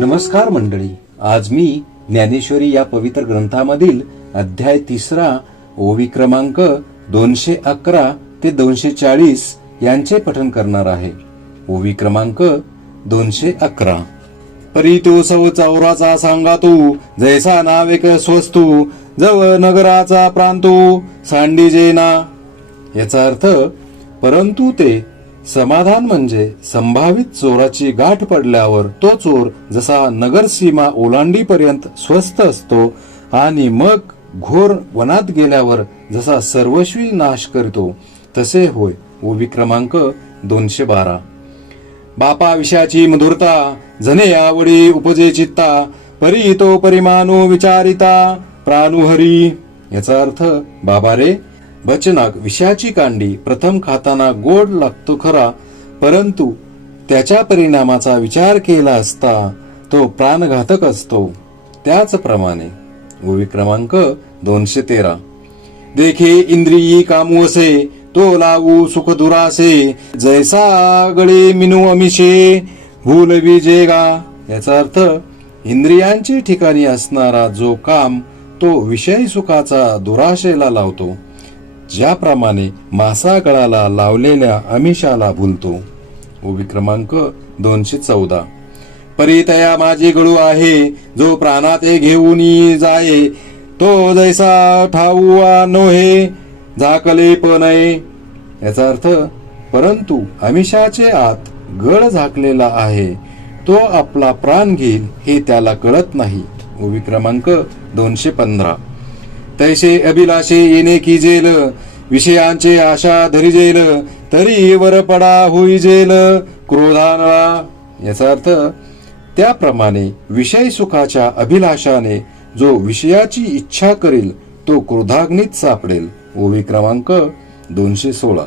नमस्कार मंडळी, आज मी ज्ञानेश्वरी या पवित्र ग्रंथामधील अध्याय 3 ओवी क्रमांक 211 ते 240 यांचे पठण करणार आहे. ओवी क्रमांक 211. परी तो सौ चौराचा सांगा तू, जैसा नावेक स्वस्तू, जव नगराचा प्रांतू, सांडीजे ना. याचा अर्थ, परंतु ते समाधान म्हणजे संभावित चोराची गाठ पडल्यावर तो चोर जसा नगर सीमा ओलांडीपर्यंत स्वस्थ असतो आणि मग घोर वनात गेल्यावर जसा सर्वस्वी नाश करतो तसे होय. ओवी क्रमांक 212. बापा विषयाची मधुरता, जने आवडी उपजे चित्ता, परी तो परिमानो विचारिता, प्राणुहरी. याचा अर्थ, बाबा रे, बचनाक विषयाची कांडी प्रथम खाताना गोड लागतो खरा, परंतु त्याच्या परिणामाचा विचार केला असता तो प्राणघातक असतो. त्याचप्रमाणे ओवी क्रमांक 213. देखे इंद्रियी कामू असे, तो लावू सुख दुरासे, जैसा गळे मिनू अमिषे, भूलवी जेगा. याचा अर्थ, इंद्रियांची ठिकाणी असणारा जो काम तो विषय सुखाचा दुराशेला लावतो, ज्याप्रमाणे मासा गळाला लावलेल्या अमिषाला भुलतो. ओवी क्रमांक 214. परितया माझे गळू आहे, जो प्राणात घेऊन जाये, तो जैसा ठाऊआ नोहे, झाकले पणये. याचा अर्थ, परंतु अमिषाचे आत गळ झाकलेला आहे, तो आपला प्राण घेईल हे त्याला कळत नाही. ओवी क्रमांक 215. तैसे अभिलाषे येणे की जेल, विषयांचे आशा धरिजेल, तरी वर पडा होईजेल क्रोधानळा. याचा अर्थ, त्याप्रमाणे विषय सुखाच्या अभिलाषाने जो विषयाची इच्छा करेल तो क्रोधाग्नीत सापडेल. ओवी क्रमांक 216.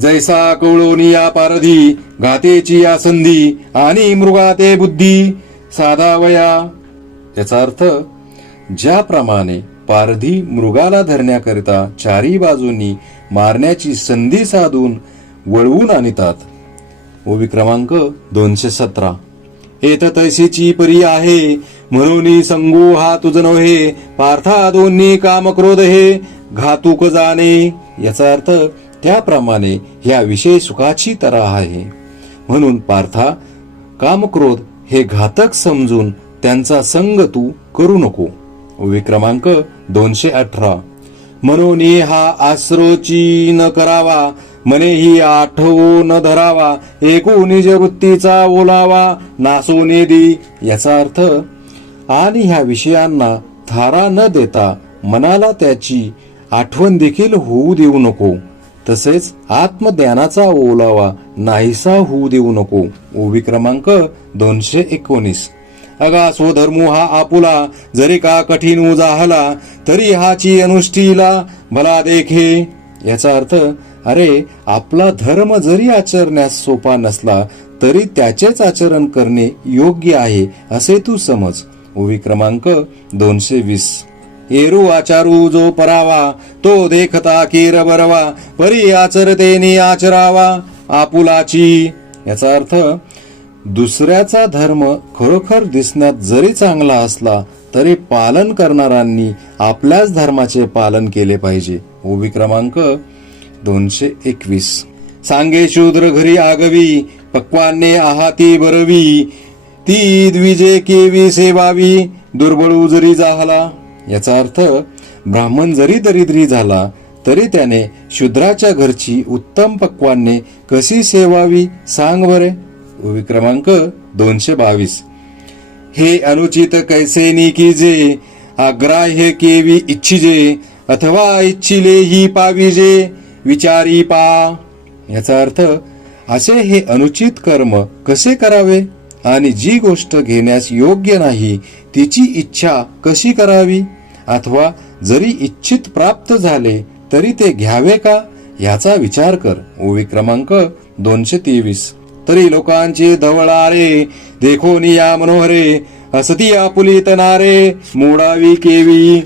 जैसा कवळोनिया पारधी, घातेची या संधी, आणि मृगाते बुद्धी साधावया. याचा अर्थ, ज्याप्रमाणे पारधी मृगाला धरण्याकरिता चारी बाजूंनी मारण्याची संधी साधून वळवून आणतात. ओवी क्रमांक 217. एत तैसीची परी आहे, म्हणून संगू हा तुझ नव्हे, पार्था दोन्ही काम क्रोध हे घातुक जाणे. याचा अर्थ, त्याप्रमाणे ह्या विषय सुखाची तरा आहे, म्हणून पार्था कामक्रोध हे घातक समजून त्यांचा संग तू करू नको. ओवी क्रमांक 218. म्हणून हा आश्रोची न करावा, मनेही आठवो न धरावा, एकू निज वृत्तीचा ओलावा, नासो नेदी. याचा अर्थ, आणि ह्या विषयांना थारा न देता मनाला त्याची आठवण देखील होऊ देऊ नको, तसेच आत्मज्ञानाचा ओलावा नाहीसा होऊ देऊ नको. ओवी क्रमांक 219. अगा स्वधर्मो हा आपुला, जरी का कठीण जाहला, तरी हाची अनुष्ठीला भला देखे. याचा अर्थ, अरे, आपला धर्म जरी आचरण्यास सोपा नसला तरी त्याचेच आचरण करणे योग्य आहे असे तू समज. ओवी क्रमांक 220. एरू आचारू जो परावा, तो देखता केर बरवा, परी आचरतेने आचरावा आपुलाची. याचा अर्थ, दुसऱ्याचा धर्म खरोखर दिसण्यात जरी चांगला असला तरी पालन करणाऱ्यांनी आपल्याच धर्माचे पालन केले पाहिजे. ओवी क्रमांक 221. सांगे शूद्र घरी आगवी, पक्वाने आहाती बरवी, ती द्विजे केवी सेवावी, दुर्बळू जरी झाला. याचा अर्थ, ब्राह्मण जरी दरिद्री झाला तरी त्याने शूद्राच्या घरची उत्तम पक्वाने कशी सेवावी सांग बरे. ओवी क्रमांक 222. हे अनुचित कैसे नीकीजे, आग्राह्य केवी इच्छिजे, अथवा इच्छिले ही पाविजे, विचारी पा. याचा अर्थ, असे हे अनुचित कर्म कसे करावे आणि जी गोष्ट घेण्यास योग्य नाही तिची इच्छा कशी करावी, अथवा जरी इच्छित प्राप्त झाले तरी ते घ्यावे का याचा विचार कर. ओवी क्रमांक 223. तरी लोकांचे धवळारे, देखोनी या मनोहरे, असती आपुली तनारे, मोडावी केवी.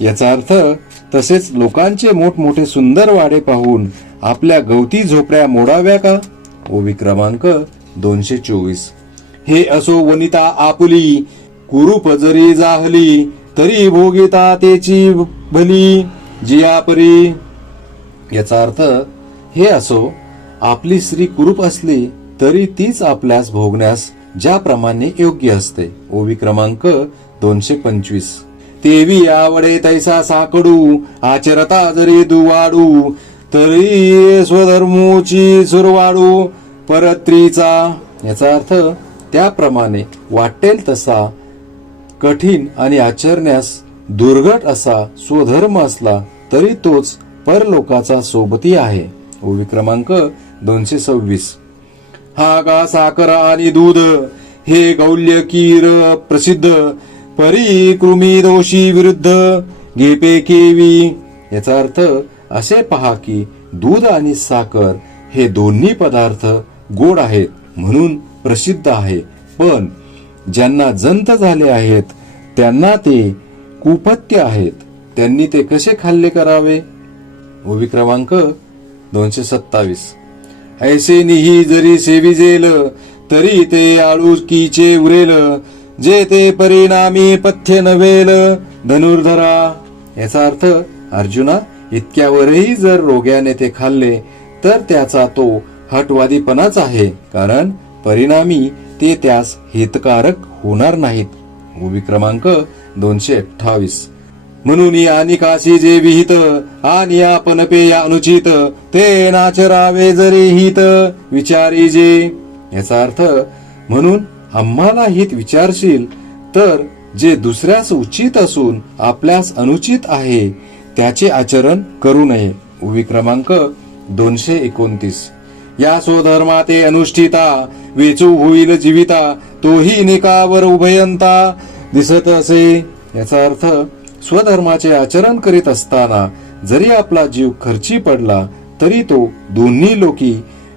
याचा अर्थ, तसेच लोकांचे मोठमोठे सुंदर वाडे पाहून आपल्या गवती झोपड्या मोडाव्या का. ओवी क्रमांक 224. हे असो वनिता आपुली, कुरूप जरी जाहली तरी भोगिता तेची भली जिया परी. याचा अर्थ, हे असो आपली स्त्री कुरूप असली तरी तीच आपल्यास भोगण्यास ज्याप्रमाणे योग्य असते. ओवी क्रमांक 225. तेवी आवडे तैसा साकडू, आचरता जरी दुवाडू तरी स्वधर्मोची सुरवाडू परत्रीचा. याचा अर्थ, त्याप्रमाणे वाटेल तसा कठीण आणि आचरण्यास दुर्घट असा स्वधर्म असला तरी तोच परलोकाचा सोबती आहे. ओवी क्रमांक 226. हा गा साखर आणि दूध, हे गौल्य कीर प्रसिद्ध परी कृमी दोषी विरुद्ध घेपे केवी. याचा अर्थ, असे पहा की दूध आणि साखर हे दोन्ही पदार्थ गोड आहेत म्हणून प्रसिद्ध आहे, पण ज्यांना जंत झाले आहेत त्यांना ते कुपथ्य आहेत, त्यांनी ते कसे खाल्ले करावे. ओवी क्रमांक 227. ऐसे निही जरी सेविजेल तरी ते आळुकीचे उरेल, जे ते परिणामी पथ्य नवेल धनुर्धरा. याचा अर्थ, अर्जुना, इतक्यावरही जर रोग्याने ते खाल्ले तर त्याचा तो हटवादीपणाच आहे, कारण परिणामी ते त्यास हितकारक होणार नाहीत. ओवी क्रमांक 228. म्हणून आणि काशी जे विहित आणि आपण पेया अनुचित, ते नाचरावे जरी हित विचारी जे. याचा अर्थ, म्हणून आम्हाला हित विचारशील तर जे दुसऱ्यास उचित असून आपल्यास अनुचित आहे त्याचे आचरण करू नये. ओवी क्रमांक 229. या स्वधर्माते अनुष्ठिता, वेचू होईल जीविता तोही निकावर उभयंता दिसत असे. याचा अर्थ, स्वधर्माचे आचरण करीत असताना जरी आपला जीव खर्ची पडला तरी तो दोन्ही लोकी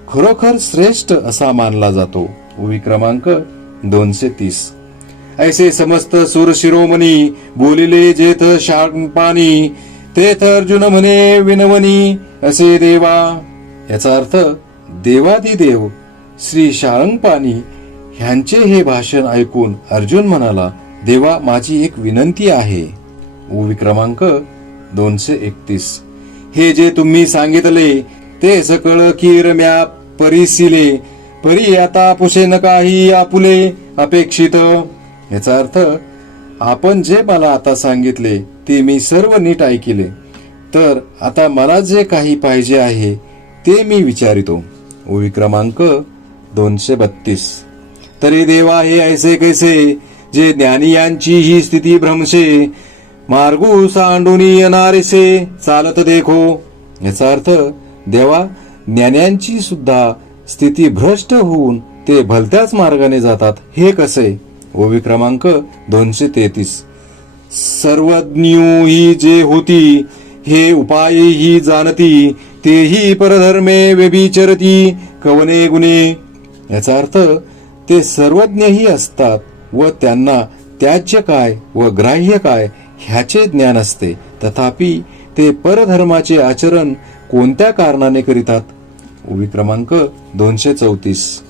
खरोखर श्रेष्ठ असा मानला जातो. ओवी क्रमांक 230. ऐसे समस्त सुर शिरोमणी बोलिले जेथ शांपानी, तेथ अर्जुन म्हणे विनवनी असे देवा. याचा अर्थ, देवादिदेव श्री शार्ंगपाणी ह्यांचे हे भाषण ऐकून अर्जुन म्हणाला, देवा, माझी एक विनंती आहे. ओवी क्रमांक 231. हे जे तुम्ही सांगितले ते सकळ कीर म्या परिसिले, परी आता पुसेन काही आपुले अपेक्षित. याचा अर्थ, आपण जे मला आता सांगितले ते मी सर्व नीट ऐकिले, तर आता मला जे काही पाहिजे आहे ते मी विचारितो. ओवी क्रमांक 232. तरी देवा हे ऐसे कैसे, जे ज्ञानी यांची ही स्थिती भ्रमशे, मार्गू सांडूनी येणारेसे चालत देखो. याचा अर्थ, देवा, ज्ञान्यांची सुद्धा स्थिती भ्रष्ट होऊन ते भलत्याच मार्गाने जातात, हे कसे. ओवी क्रमांक 233. सर्वज्ञ ही जे होती, हे उपाय ही जाणती, तेही परधर्मे व्यभिचरती कवने गुणे. याचा अर्थ, ते सर्वज्ञही असतात व त्यांना त्याज्य काय व ग्राह्य काय ह्याचे ज्ञान असते, तथापि ते परधर्माचे आचरण कोणत्या कारणाने करीतात. ओवी क्रमांक 234.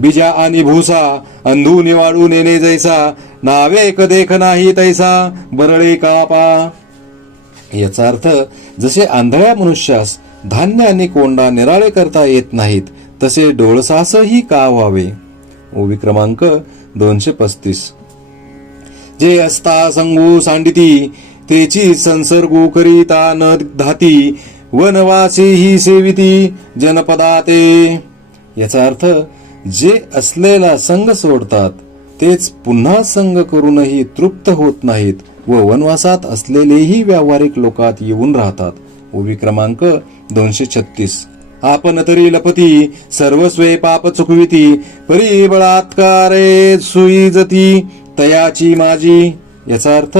बीजा आणि भूसा अंधू निवाडू नेणे जैसा, नावे कदेख नाही तैसा बरळे कापा. याचा अर्थ, जसे आंधळ्या मनुष्यास धान्य आणि कोंडा निराळे करता येत नाहीत तसे डोळसासही का व्हावे. ओवी क्रमांक 235. जे असता संगू सांडिती, तेची संसर्गू करीता न धाती, वनवासी ही सेविती जनपदाते. याचा अर्थ, जे असलेला संग सोडतात तेच पुन्हा संग करूनही तृप्त होत नाहीत व वनवासात असलेलेही व्यावहारिक लोकात येऊन राहतात. ओवी क्रमांक 236. आपण तरी लपती सर्वस्वे पाप चुकविती, परी बळात्कारे सुईजती तयाची माझी. याचा अर्थ,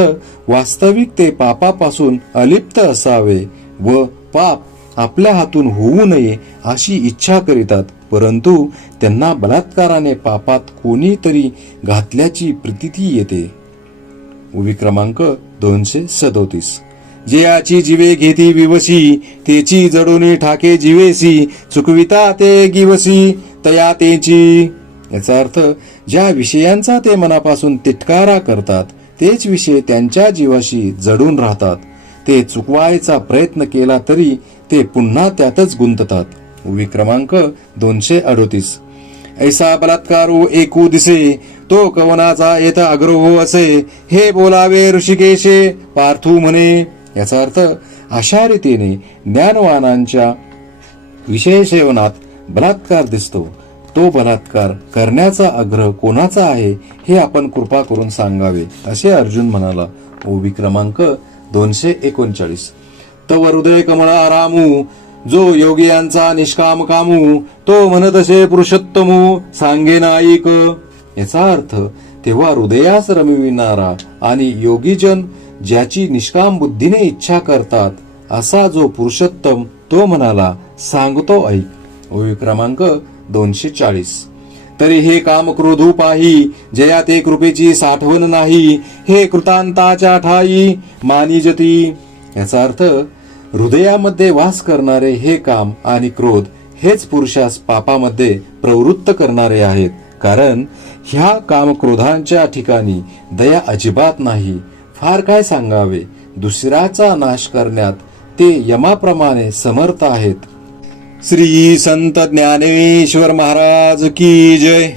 वास्तविक ते पापापासून अलिप्त असावे व पाप आपल्या हातून होऊ नये अशी इच्छा करीतात, परंतु त्यांना बलात्काराने पापात कोणीतरी घातल्याची प्रतीती येते. ओवी क्रमांक 237. जयाची जीवे घेती विवशी, तेची जडोनी ठाके जीवेसी, चुकविता ते गिवसी तया तेची. याचा अर्थ ज्या विषयांचा ते मनापासून तिटकारा करतात तेच विषय त्यांच्या जीवाशी जडून राहतात. ते चुकवायचा प्रयत्न केला तरी ते पुन्हा त्यातच गुंततात. ओवी क्रमांक 238. ऐसा बलात्कारो एकू दिसे, तो कवनाचा येत अग्रहो असे, हे बोलावे ऋषिकेशे पार्थू म्हणे. याचा अर्थ अशा रीतीने ज्ञानवानांच्या विषय सेवनात बलात्कार दिसतो. तो बलात्कार करण्याचा आग्रह कोणाचा आहे हे आपण कृपा करून सांगावे, असे अर्जुन म्हणाला. ओवी क्रमांक 239. तव हृदय कमळ आरामू, जो योगियांचा निष्काम कामू, तो म्हणतसे पुरुषोत्तमू सांगे नाईक. याचा अर्थ तेव्हा हृदयास रमविणारा आणि योगीजन ज्याची निष्काम बुद्धीने इच्छा करतात असा जो पुरुषोत्तम तो म्हणाला, सांगतो ऐक. ओवी क्रमांक 240. तरी हे काम क्रोधू पाही, जया ते कृपेची साठवण नाही, हे कृतांताच्या ठाई मानिजती. याचा अर्थ हृदयामध्ये वास करणारे हे काम आणि क्रोध हेच पुरुषास पापामध्ये प्रवृत्त करणारे आहेत. कारण ह्या काम क्रोधांच्या ठिकाणी दया अजिबात नाही. फार काय सांगावे, दुसऱ्याचा नाश करण्यात ते यमाप्रमाणे समर्थ आहेत. श्री संत ज्ञानेश्वर महाराज की जय.